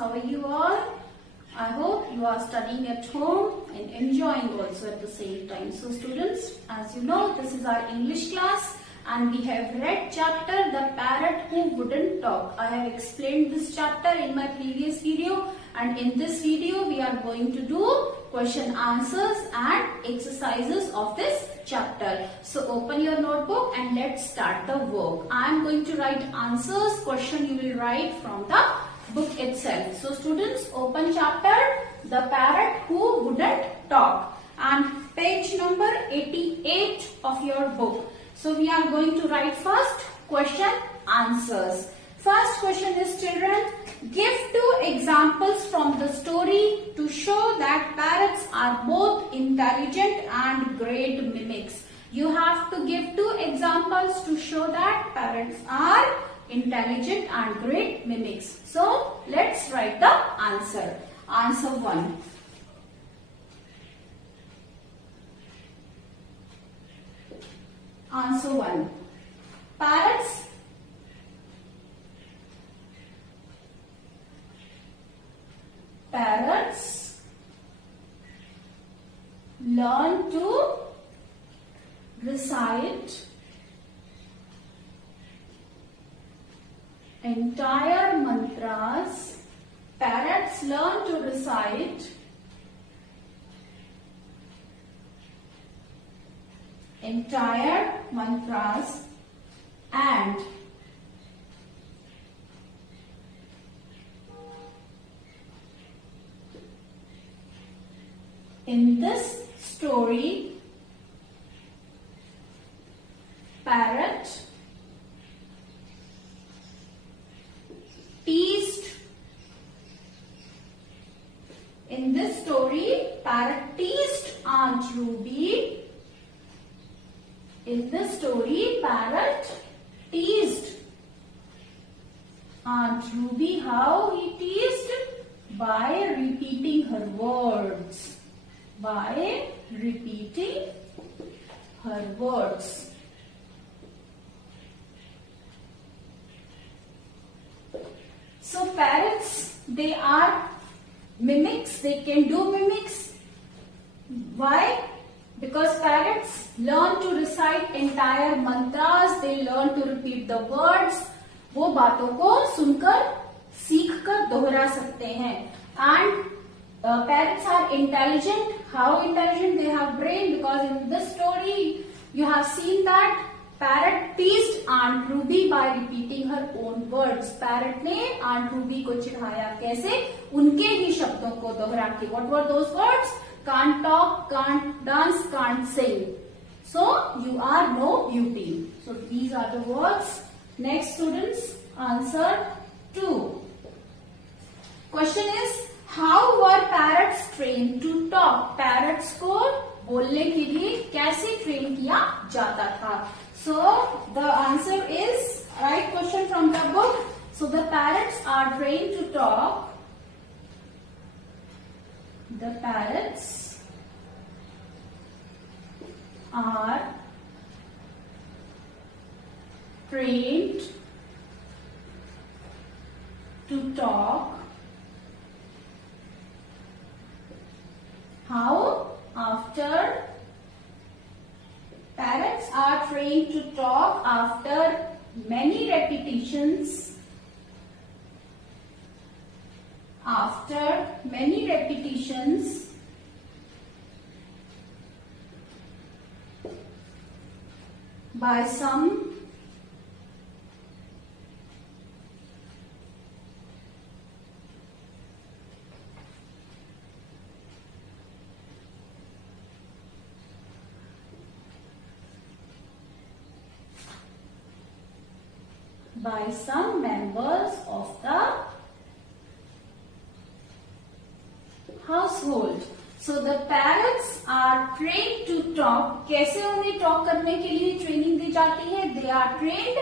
How are you all? I hope you are studying at home and enjoying also at the same time. So students, as you know, this is our English class and we have read chapter The Parrot Who Wouldn't Talk. I have explained this chapter in my previous video, and in this video we are going to do question answers and exercises of this chapter. So open your notebook and let's start the work. I am going to write answers. Question you will write from the book itself. So students, open chapter The Parrot Who Wouldn't Talk and page number 88 of your book. So we are going to write first question answers. First question is, children, give 2 examples from the story to show that parrots are both intelligent and great mimics. You have to give 2 examples to show that parrots are intelligent and great mimics. So let's write the answer. Answer 1. Answer 1. Parrots learn to recite entire mantras. Parrots learn to recite entire mantras and in this story, parrot teased. In this story, parrot teased Aunt Ruby. In this story, parrot teased Aunt Ruby. How he teased? By repeating her words. By repeating her words. So parrots, they are mimics. They can do mimics. Why? Because parrots learn to recite entire mantras. They learn to repeat the words. वो बातों को सुनकर सीखकर दोहरा सकते हैं. And parrots are intelligent. How intelligent? They have brain, because in this story you have seen that parrot teased Aunt Ruby by repeating her own words. Parrot ने Aunt Ruby को चिढ़ाया. कैसे? उनके ही शब्दों को दोहरा के. What were those words? Can't talk, can't dance, can't sing. So you are no beauty. So these are the words. Next students, answer 2. Question is, how were parrots trained to talk? Parrots को बोलने के लिए कैसे train किया जाता था? So the answer is, right question from the book. So the parrots are trained to talk. The parrots are trained to talk. How? After parrots are trained to talk after many repetitions. After many repetitions by some members of the household. So the parrots are trained to talk. कैसे उन्हें talk करने के लिए training दी जाती है? They are trained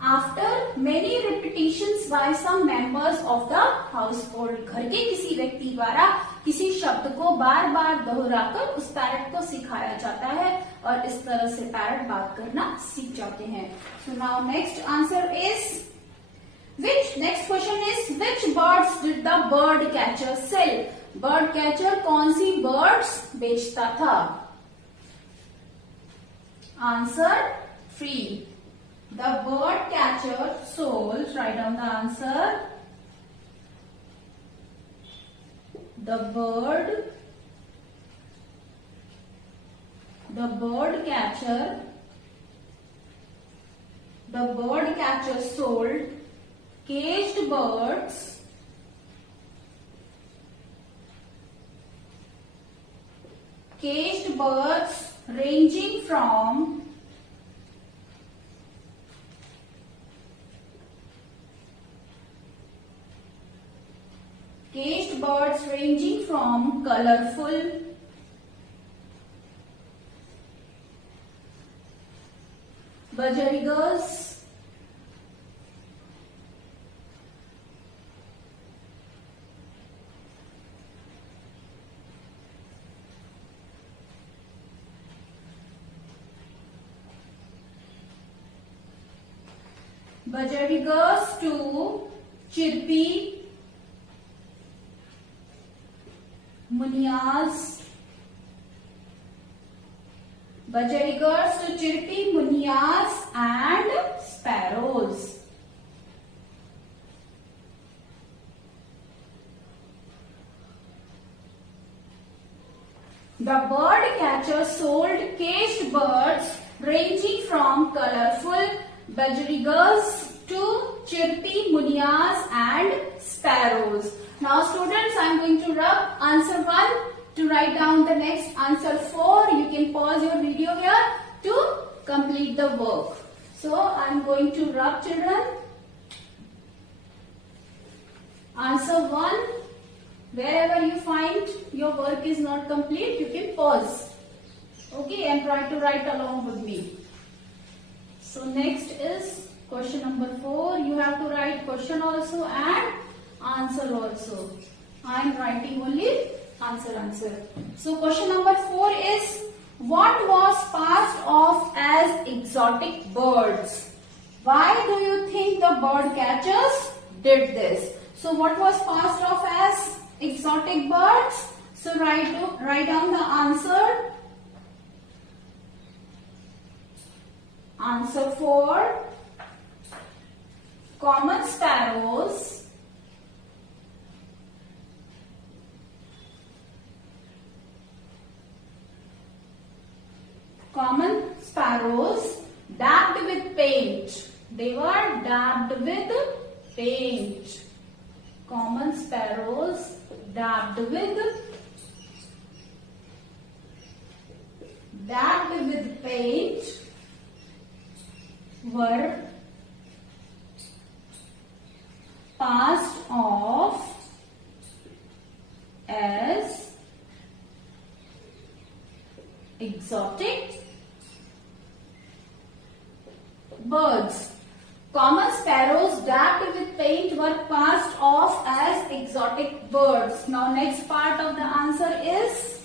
after many repetitions by some members of the household. घर के किसी व्यक्ति द्वारा किसी शब्द को बार बार दोहराकर उस पैरट को सिखाया जाता है और इस तरह से पैरट बात करना सीख जाते हैं. So now next answer is, next question is, which birds did the bird catcher sell? Bird catcher कौन सी बर्ड्स बेचता था? Answer 3. The bird catcher sold, write down the answer. The bird catcher sold caged birds ranging from colorful budgerigars, to chirpy munias, and sparrows. The bird catcher sold caged birds ranging from colorful budgerigars to chirpy munias and sparrows. Now students, I am going to rub answer 1 to write down the next answer 4. You can pause your video here to complete the work. So I am going to rub, children. Answer 1. Wherever you find your work is not complete, you can pause. Okay, and try to write along with me. So next is question number 4. You have to write question also and answer also. I am writing only answer. So question number 4 is, what was passed off as exotic birds? Why do you think the bird catchers did this? So what was passed off as exotic birds? So write down the answer. Answer 4. Common sparrows, dabbed with paint. They were dabbed with paint. Common sparrows dabbed with paint were passed off as exotic birds. Common sparrows dabbed with paint were passed off as exotic birds. Now next part of the answer is,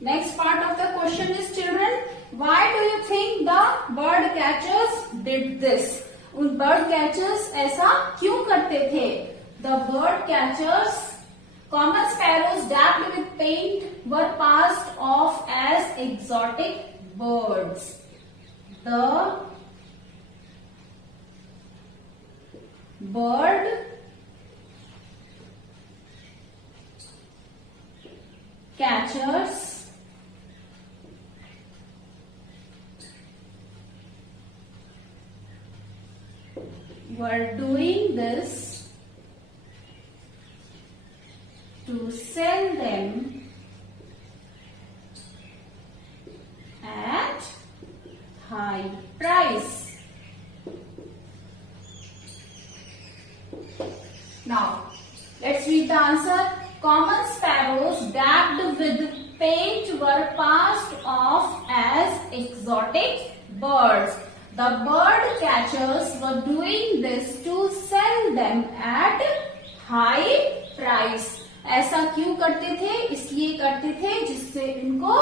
next part of the question is, children, why do you think the bird catchers did this? उन bird catchers ऐसा क्यों करते थे? The bird catchers, common sparrows dabbed with paint were passed off as exotic birds. The bird catchers were doing this to sell them at high price. Now, let's read the answer. Common sparrows dabbed with paint were passed off as exotic birds. The bird catchers were doing this to sell them at high price. ऐसा क्यों करते थे? इसलिए करते थे जिससे इनको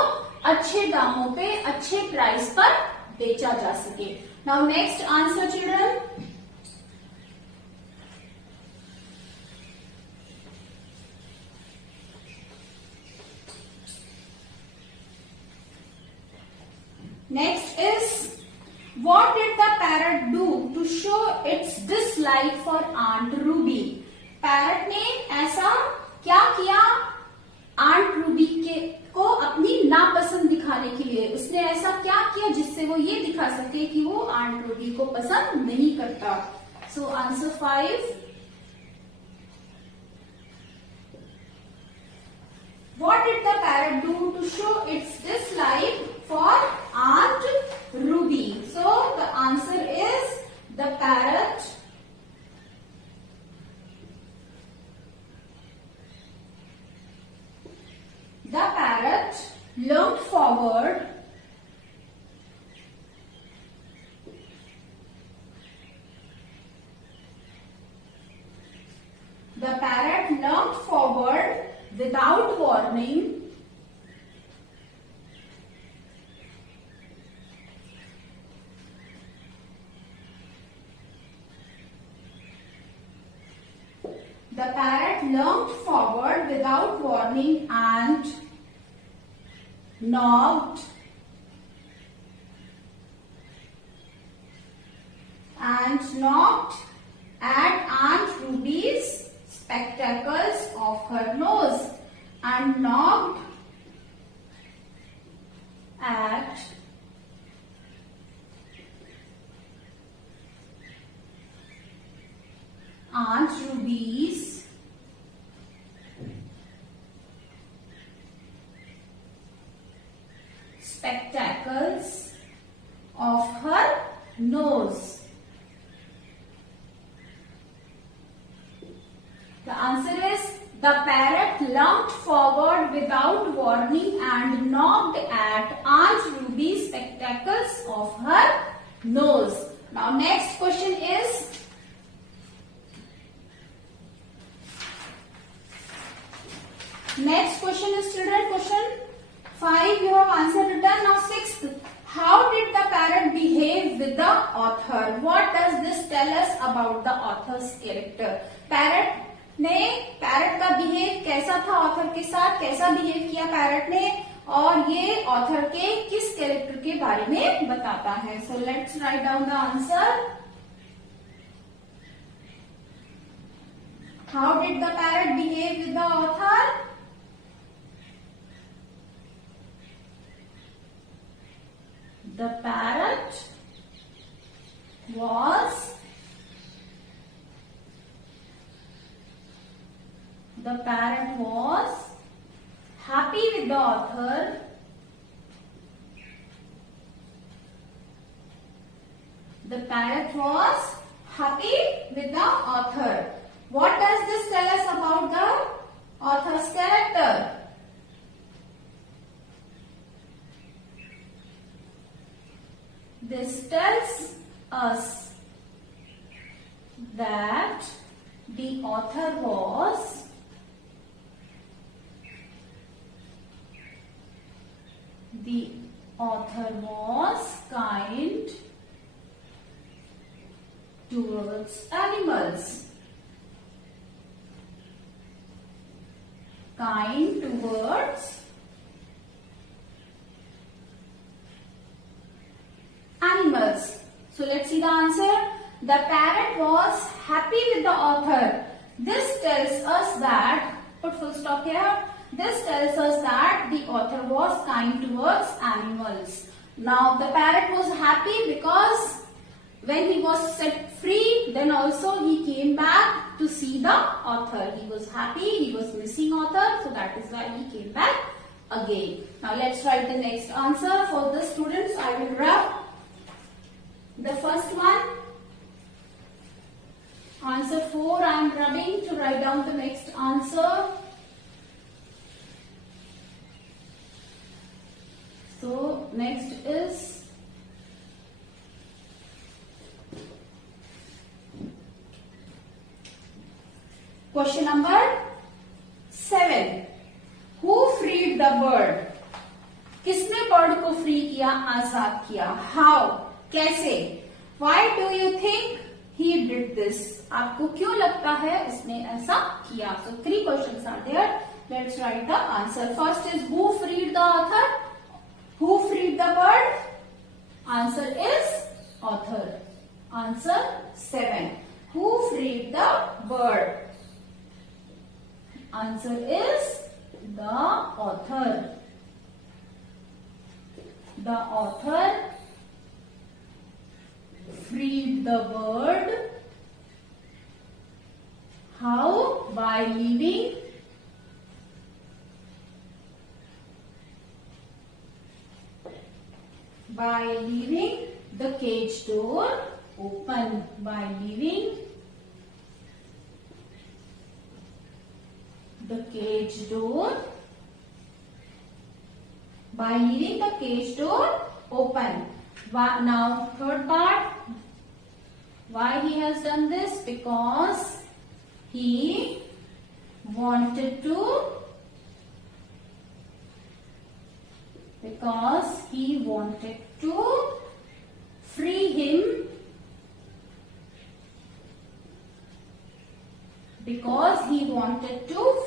अच्छे दामों पे, अच्छे प्राइस पर बेचा जा सके. Now next answer, children. Next is, what did the parrot do to show its dislike for Aunt Ruby? Parrot ने ऐसा क्या किया आंट रूबी को अपनी नापसंद दिखाने के लिए? उसने ऐसा क्या किया जिससे वो ये दिखा सके कि वो आंट रूबी को पसंद नहीं करता? So answer 5. What did the parrot do to show its dislike for Aunt Ruby? So the answer is the parrot looked forward without warning and knocked at Aunt Ruby's spectacles of her nose, and knocked at Aunt Ruby's spectacles of her nose. The answer is, the parrot lumped forward without warning and knocked at Aunt Ruby's spectacles of her nose. Now next question is, children, question 5 you have answered written. Now 6th, how did the parrot behave with the author? What does this tell us about the author's character? Parrot का behave कैसा था author के साथ, कैसा behave किया parrot ने, और ये ऑथर के किस कैरेक्टर के बारे में बताता है? So let's write down the answer. How did the parrot behave with the author? The parrot was happy with the author. The parrot was happy with the author. What does this tell us about the author's character? This tells us that the author was kind towards animals. Kind towards animals. So let's see the answer. The parrot was happy with the author. This tells us that, put full stop here. This tells us that the author was kind towards animals. Now the parrot was happy because when he was set free, then also he came back to see the author. He was happy, he was missing author, so that is why he came back again. Now let's write the next answer. For the students, I will rub the first one. Answer 4, I am rubbing to write down the next answer. So next is question number 7. Who freed the bird? किसने bird को free किया, आजाद किया? How? कैसे? Why do you think he did this? आपको क्यों लगता है उसने ऐसा किया? So 3 questions are there. Let's write the answer. First is, who freed the author? Who freed the bird? Answer is author. Answer 7. Who freed the bird? Answer is the author. The author freed the bird. How? By leaving the cage door open. By leaving the cage door open. Now third part, why he has done this? Because he wanted to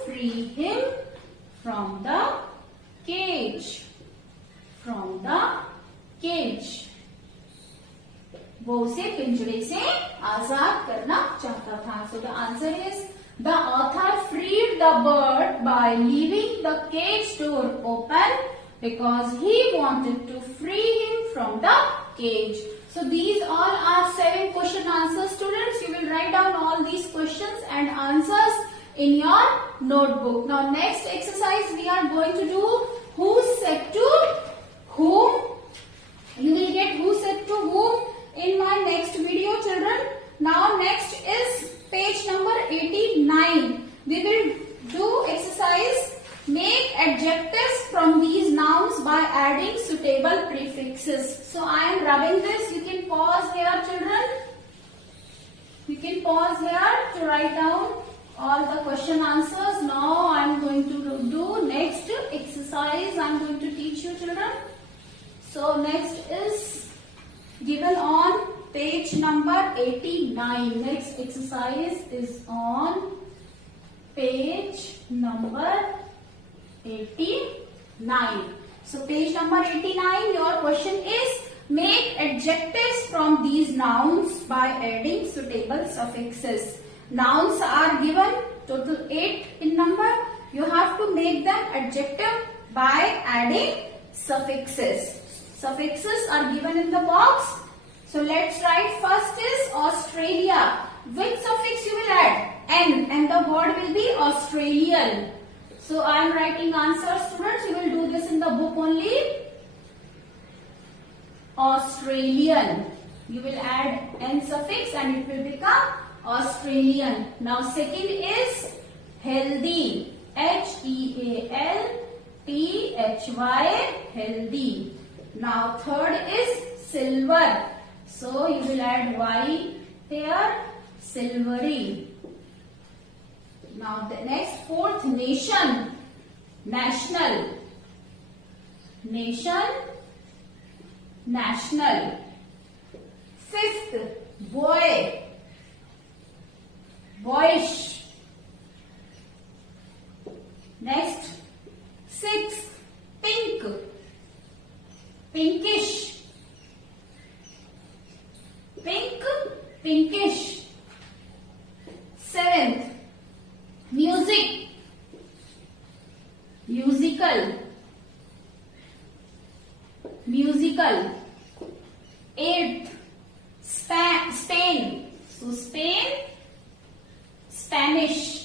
free him from the cage. वो उसे पिंजरे से आजाद करना चाहता था. So the answer is the author freed the bird by leaving the cage door open because he wanted to free him from the cage. So these all are 7 question answers, students. You will write down all these questions and answers in your notebook. Now next exercise we are going to do who said to whom. You will get who said to whom in my next video, children. Now next is page number 89. We will do exercise make adjectives from these nouns by adding suitable prefixes. So I am rubbing this. You can pause here, children. You can pause here to write down all the question answers. Now I am going to do next exercise. I am going to teach you, children. So next is given on page number 89. Next exercise is on page number 89. So page number 89, your question is make adjectives from these nouns by adding suitable suffixes. Nouns are given total 8 in number. You have to make them adjective by adding suffixes. Suffixes are given in the box. So let's write. First is Australia. Which suffix you will add? N, and the word will be Australian. So I am writing answers, students. You will do this in the book only. Australian. You will add N suffix and it will become Australian. Now second is healthy. Healthy. Healthy. Now third is silver. So you will add Y here. Silvery. Now the next fourth nation. National. Nation. National. Fifth boy. Boyish. Next sixth pink. Pinkish. Pink, pinkish. Seventh, music. Musical. Musical. Eighth, Spain. So Spain, Spanish.